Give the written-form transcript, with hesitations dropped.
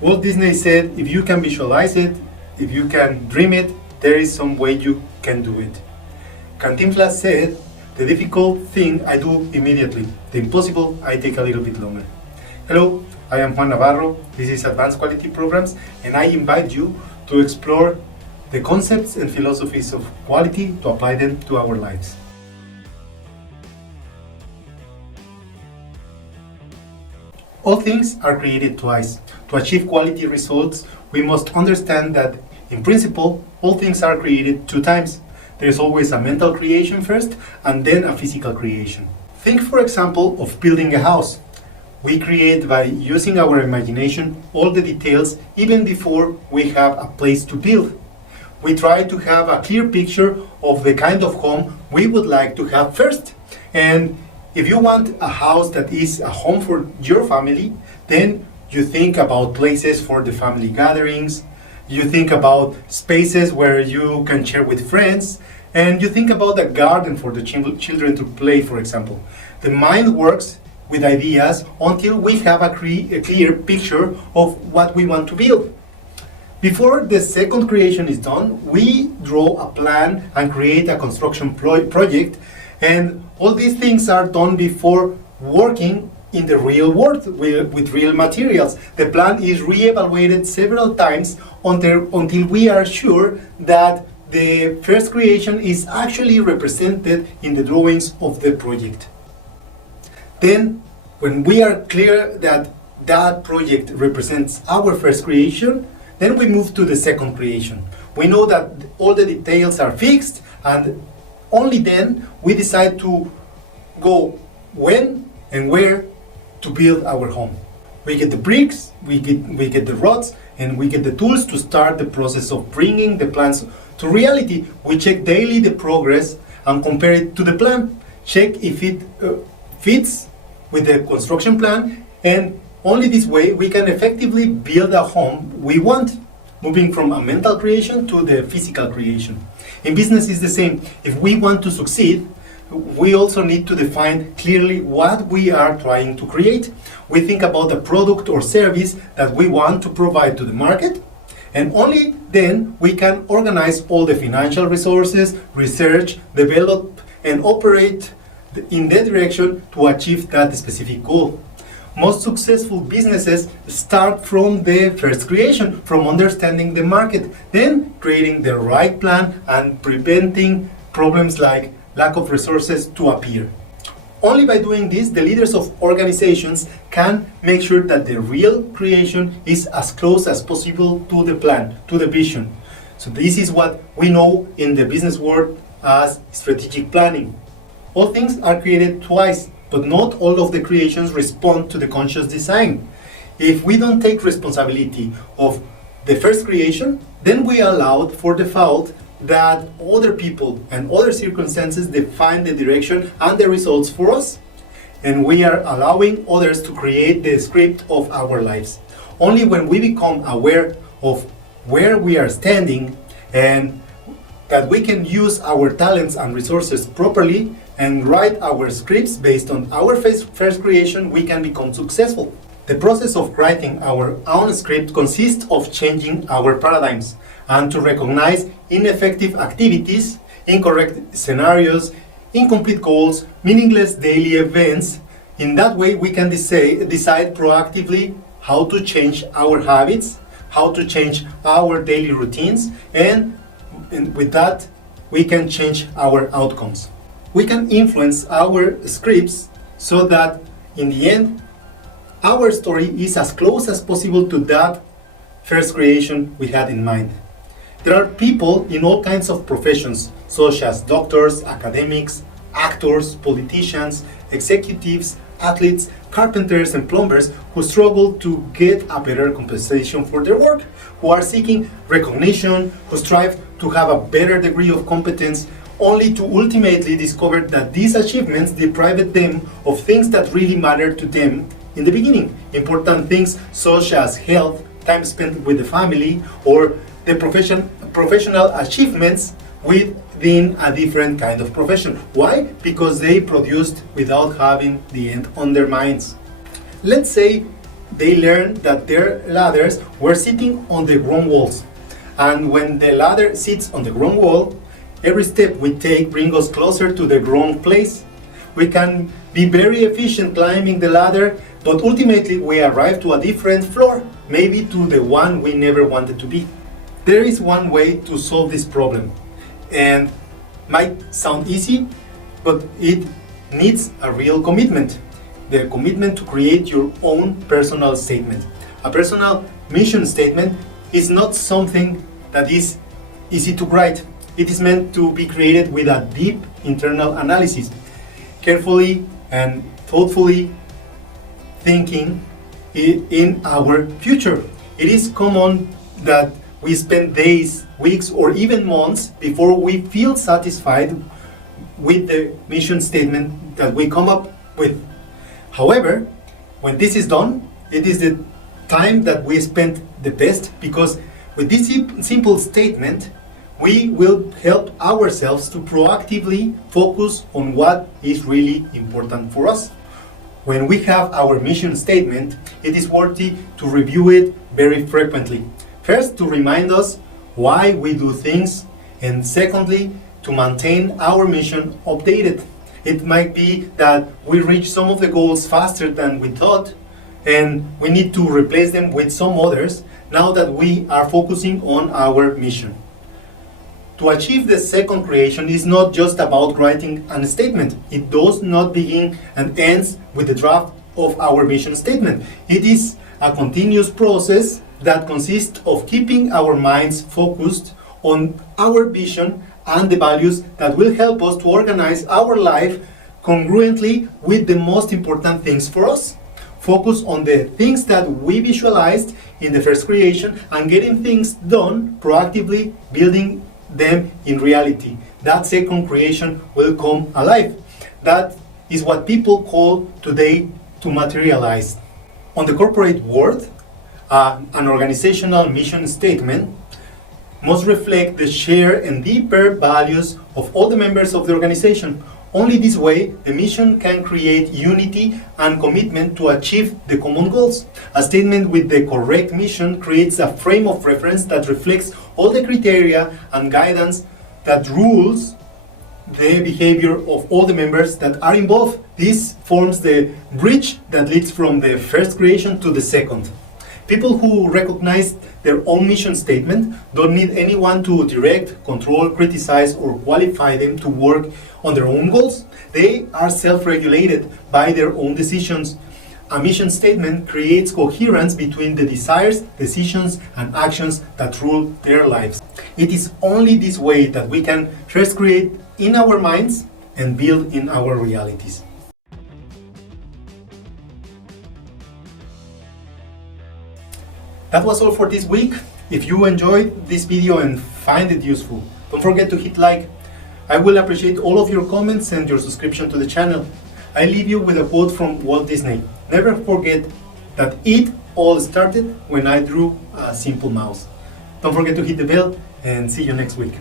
Walt Disney said, if you can visualize it, if you can dream it, there is some way you can do it. Cantinflas said, the difficult thing I do immediately, the impossible I take a little bit longer. Hello, I am Juan Navarro, this is Advanced Quality Programs, and I invite you to explore the concepts and philosophies of quality to apply them to our lives. All things are created twice. To achieve quality results, we must understand that, in principle, all things are created 2 times. There is always a mental creation first, and then a physical creation. Think, for example, of building a house. We create by using our imagination all the details even before we have a place to build. We try to have a clear picture of the kind of home we would like to have first. And if you want a house that is a home for your family, then you think about places for the family gatherings, you think about spaces where you can share with friends, and you think about a garden for the children to play, for example. The mind works with ideas until we have a clear picture of what we want to build. Before the second creation is done, we draw a plan and create a construction project, and all these things are done before working in the real world with real materials. The plan is re-evaluated several times until we are sure that the first creation is actually represented in the drawings of the project. Then, when we are clear that that project represents our first creation, then we move to the second creation. We know that all the details are fixed, and only then we decide to go when and where to build our home. We get the bricks, we get the rods, and we get the tools to start the process of bringing the plans to reality. We check daily the progress and compare it to the plan. Check if it fits with the construction plan, and only this way we can effectively build a home we want, moving from a mental creation to the physical creation. In business is the same. If we want to succeed, we also need to define clearly what we are trying to create. We think about the product or service that we want to provide to the market, and only then we can organize all the financial resources, research, develop, and operate in that direction to achieve that specific goal. Most successful businesses start from the first creation, from understanding the market, then creating the right plan and preventing problems like lack of resources to appear. Only by doing this, the leaders of organizations can make sure that the real creation is as close as possible to the plan, to the vision. So this is what we know in the business world as strategic planning. All things are created twice, but not all of the creations respond to the conscious design. If we don't take responsibility of the first creation, then we allowed for default that other people and other circumstances define the direction and the results for us. And we are allowing others to create the script of our lives. Only when we become aware of where we are standing and that we can use our talents and resources properly and write our scripts based on our first creation, we can become successful. The process of writing our own script consists of changing our paradigms and to recognize ineffective activities, incorrect scenarios, incomplete goals, meaningless daily events. In that way, we can decide proactively how to change our habits, how to change our daily routines, and with that, we can change our outcomes. We can influence our scripts so that in the end, our story is as close as possible to that first creation we had in mind. There are people in all kinds of professions, such as doctors, academics, actors, politicians, executives, athletes, carpenters, and plumbers who struggle to get a better compensation for their work, who are seeking recognition, who strive to have a better degree of competence, only to ultimately discover that these achievements deprived them of things that really mattered to them in the beginning. Important things such as health, time spent with the family, or the professional achievements within a different kind of profession. Why? Because they produced without having the end on their minds. Let's say they learned that their ladders were sitting on the wrong walls. And when the ladder sits on the wrong wall, every step we take brings us closer to the wrong place. We can be very efficient climbing the ladder, but ultimately we arrive to a different floor, maybe to the one we never wanted to be. There is one way to solve this problem, and might sound easy, but it needs a real commitment. The commitment to create your own personal statement. A personal mission statement is not something that is easy to write. It is meant to be created with a deep internal analysis, carefully and thoughtfully thinking in our future. It is common that we spend days, weeks, or even months before we feel satisfied with the mission statement that we come up with. However, when this is done, it is the time that we spend the best, because with this simple statement, we will help ourselves to proactively focus on what is really important for us. When we have our mission statement, it is worthy to review it very frequently. First, to remind us why we do things, and secondly, to maintain our mission updated. It might be that we reach some of the goals faster than we thought, and we need to replace them with some others now that we are focusing on our mission. To achieve the second creation is not just about writing a statement. It does not begin and ends with the draft of our mission statement. It is a continuous process that consists of keeping our minds focused on our vision and the values that will help us to organize our life congruently with the most important things for us. Focus on the things that we visualized in the first creation and getting things done proactively, building them in reality. That second creation will come alive. That is what people call today to materialize. On the corporate world, an organizational mission statement must reflect the shared and deeper values of all the members of the organization. Only this way, the mission can create unity and commitment to achieve the common goals. A statement with the correct mission creates a frame of reference that reflects all the criteria and guidance that rules the behavior of all the members that are involved. This forms the bridge that leads from the first creation to the second. People who recognize their own mission statement don't need anyone to direct, control, criticize, or qualify them to work on their own goals. They are self-regulated by their own decisions. A mission statement creates coherence between the desires, decisions, and actions that rule their lives. It is only this way that we can first create in our minds and build in our realities. That was all for this week. If you enjoyed this video and find it useful, don't forget to hit like. I will appreciate all of your comments and your subscription to the channel. I leave you with a quote from Walt Disney. Never forget that it all started when I drew a simple mouse. Don't forget to hit the bell, and see you next week.